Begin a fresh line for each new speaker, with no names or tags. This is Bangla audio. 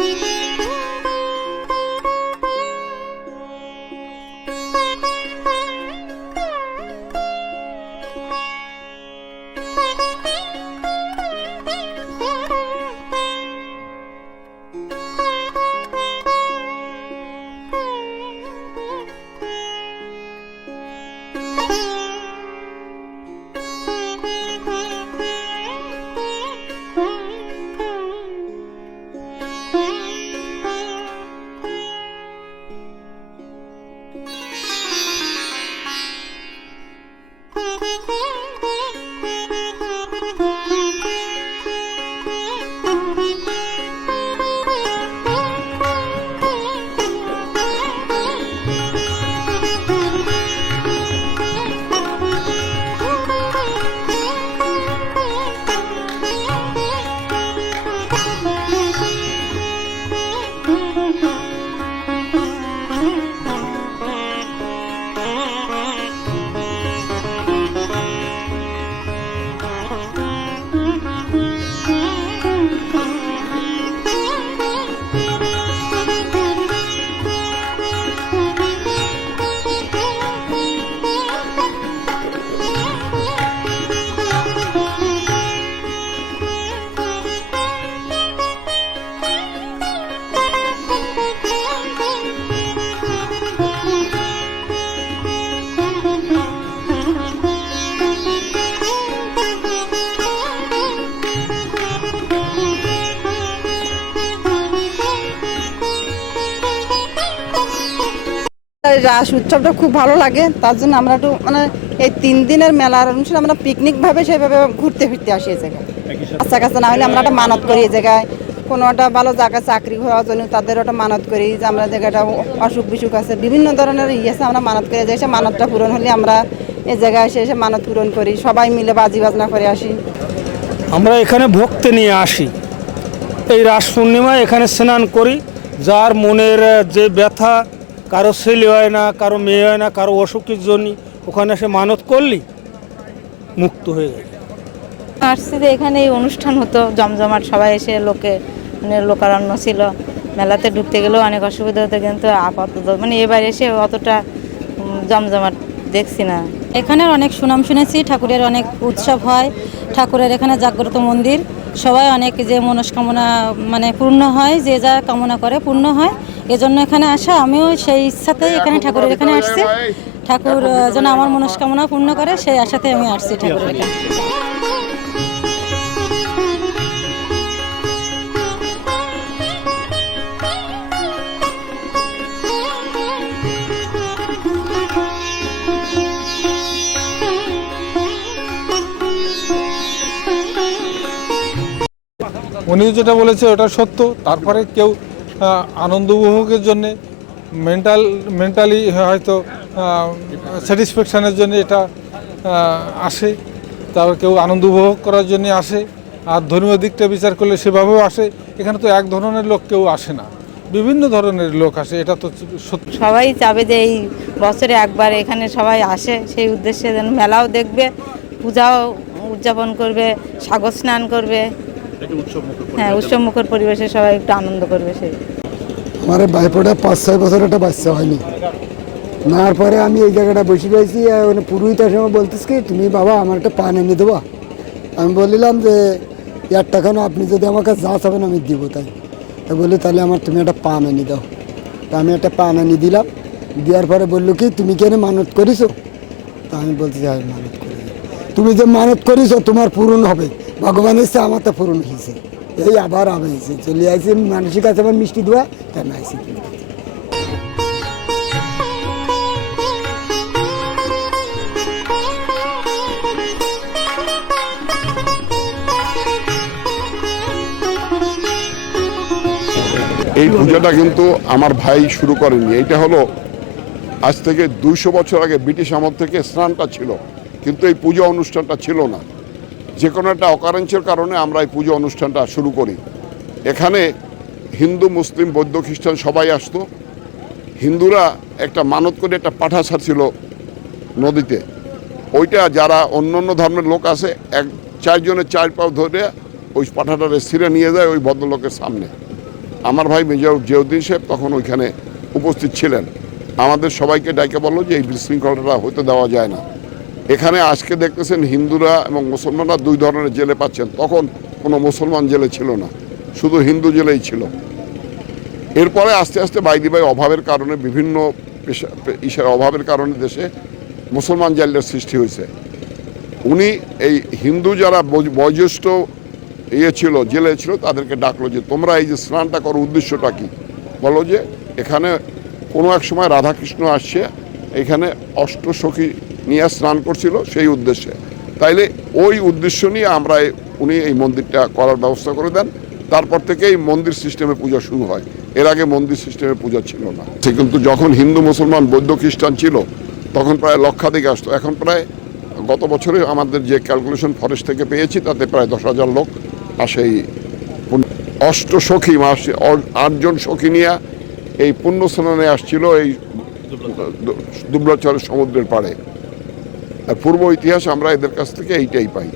Thank you. রাস উৎসবটা খুব ভালো লাগে। তার জন্য আমরা একটু মানে এই তিন দিনের মেলার অনুষ্ঠান আমরা পিকনিক ভাবে সেভাবে ঘুরতে ফিরতে আসি এই জায়গায়। আচ্ছা কাছে না হলে আমরা একটা মানত করি এই জায়গায়। কোনো একটা ভালো জায়গায় চাকরি হওয়ার জন্য তাদের একটা মানত করি যে আমরা জায়গাটা অসুখ বিসুখ আছে। বিভিন্ন ধরনের ইয়ে আছে, আমরা মানত করে। যাই সে মানতটা পূরণ হলে আমরা এই জায়গায় এসে এসে মানত পূরণ করি। সবাই মিলে বাজি বাজনা করে আসি।
আমরা এখানে ভক্তি নিয়ে আসি। এই রাস পূর্ণিমায় এখানে স্নান করি। যার মনের যে ব্যথা কারও ছেলে হয় না, কারও মেয়ে হয় না, কারও অসুখের জন্য ওখানে এসে মানত করলি, মুক্ত হয়ে যায়
আসছি এখানে এই অনুষ্ঠান হতো, জমজমাট সবাই এসে লোকে মানে লোকারণ্য ছিল। মেলাতে ঢুকতে গেলেও অনেক অসুবিধা হতো, কিন্তু আপাতত মানে এবার এসে অতটা জমজমাট দেখছি না।
এখানের অনেক সুনাম শুনেছি, ঠাকুরের অনেক উৎসব হয়। ঠাকুরের এখানে জাগ্রত মন্দির। সবাই অনেক যে মনস্কামনা মানে পূর্ণ হয় যে যা কামনা করে পূর্ণ হয়। এজন্য এখানে আসা আমিও সেই ইচ্ছাতেই এখানে ঠাকুরের এখানে আসছি। ঠাকুর যেন আমার মনস্কামনা পূর্ণ করে সেই আশাতে আমি আসছি ঠাকুরের এখানে।
উনি যেটা বলেছে ওটা সত্য। তারপরে কেউ আনন্দ উপভোগের জন্যে মেন্টাল মেন্টালি হয়তো স্যাটিসফ্যাকশানের জন্য এটা আসে। তারপর কেউ আনন্দ উপভোগ করার জন্য আসে। আর ধর্মীয় দিকটা বিচার করলে সেভাবেও আসে। এখানে তো এক ধরনের লোক কেউ আসে না। বিভিন্ন ধরনের লোক আসে, এটা তো
সবাই চাবে যে এই বছরে একবার এখানে সবাই আসে। সেই উদ্দেশ্যে যেন মেলাও দেখবে, পূজাও উদযাপন করবে, সাগর স্নান করবে। হ্যাঁ উৎসব মুখর পরিবেশে সবাই একটু আনন্দ করবে সেই।
আমার বাইপোটা পাঁচ ছয় বছর একটা বাচ্চা হয়নি। নেওয়ার পরে আমি এই জায়গাটা বসে রয়েছি আর মানে পুরোহিতের সময় বলতেস কি তুমি বাবা আমার একটা পান এনে দেবা। আমি বললাম যে এক টাকা না আপনি যদি আমাকে যা চাবেন আমি দিব তাই। তা বললি তাহলে আমার তুমি একটা পান এনে দাও। তা আমি একটা পান এনে দিলাম দেওয়ার পরে বলল কি তুমি কেন মানত করিছো? তা আমি বলছি আমি মানত তুমি যে মানত করিছো, তোমার পূরণ হবে। ভগবান এসে আমার তো পূরণ হয়েছে এই আবার এসে চলে আসি মানুষের কাছে আমার মিষ্টি দেওয়া তা না
এই পূজাটা কিন্তু আমার ভাই শুরু করেনি এটা হলো আজ থেকে দুইশো বছর আগে ব্রিটিশ আমল থেকে স্নানটা ছিল। কিন্তু এই পুজো অনুষ্ঠানটা ছিল না। যে কোনো একটা অকারেন্সের কারণে আমরা এই পুজো অনুষ্ঠানটা শুরু করি। এখানে হিন্দু, মুসলিম, বৌদ্ধ, খ্রিস্টান সবাই আসতো। হিন্দুরা একটা মানত করে একটা পাঠা ছাড়ছিল নদীতে। ওইটা যারা অন্য অন্য ধর্মের লোক আছে এক চারজনের চার পাও ধরে ওই পাঠাটারে ছিঁড়ে নিয়ে যায় ওই ভদ্রলোকের সামনে। আমার ভাই মেজর জিয়াউদ্দিন সাহেব তখন ওইখানে উপস্থিত ছিলেন। আমাদের সবাইকে ডাকে বলল যে এই বিশৃঙ্খলাটা হতে দেওয়া যায় না। এখানে আজকে দেখতেছেন হিন্দুরা এবং মুসলমানরা দুই ধরনের জেলে পাচ্ছেন। তখন কোনো মুসলমান জেলে ছিল না, শুধু হিন্দু জেলেই ছিল। এরপরে আস্তে আস্তে বাইদি ভাই অভাবের কারণে বিভিন্ন ইসের অভাবের কারণে দেশে মুসলমান জেলের সৃষ্টি হয়েছে। উনি এই হিন্দু যারা বয়- বয়োজ্যেষ্ঠ ইয়ে ছিল, জেলে ছিল, তাদেরকে ডাকলো যে, তোমরা এই যে স্নানটা করো, উদ্দেশ্যটা কী? বলো যে, এখানে কোনো এক সময় রাধাকৃষ্ণ আসছে, এখানে অষ্টসখী নিয়ে স্নান করছিল সেই উদ্দেশ্যে। তাইলে ওই উদ্দেশ্য নিয়ে আমরা উনি এই মন্দিরটা করার ব্যবস্থা করে দেন। তারপর থেকে এই মন্দির সিস্টেমে পূজা শুরু হয়। এর আগে মন্দির সিস্টেমে পূজা ছিল না। সে কিন্তু যখন হিন্দু, মুসলমান, বৌদ্ধ, খ্রিস্টান ছিল, তখন প্রায় লক্ষাধিক আসতো। এখন প্রায় গত বছরে আমাদের যে ক্যালকুলেশন ফরেস্ট থেকে পেয়েছি, তাতে প্রায় দশ হাজার লোক আসে এই অষ্ট সখী মাস আটজন সখী নিয়ে এই পুণ্য স্নানে আসছিল এই দুবলাচরের সমুদ্রের পাড়ে। আর পূর্ব ইতিহাস আমরা এদের কাছ থেকে এইটাই পাই।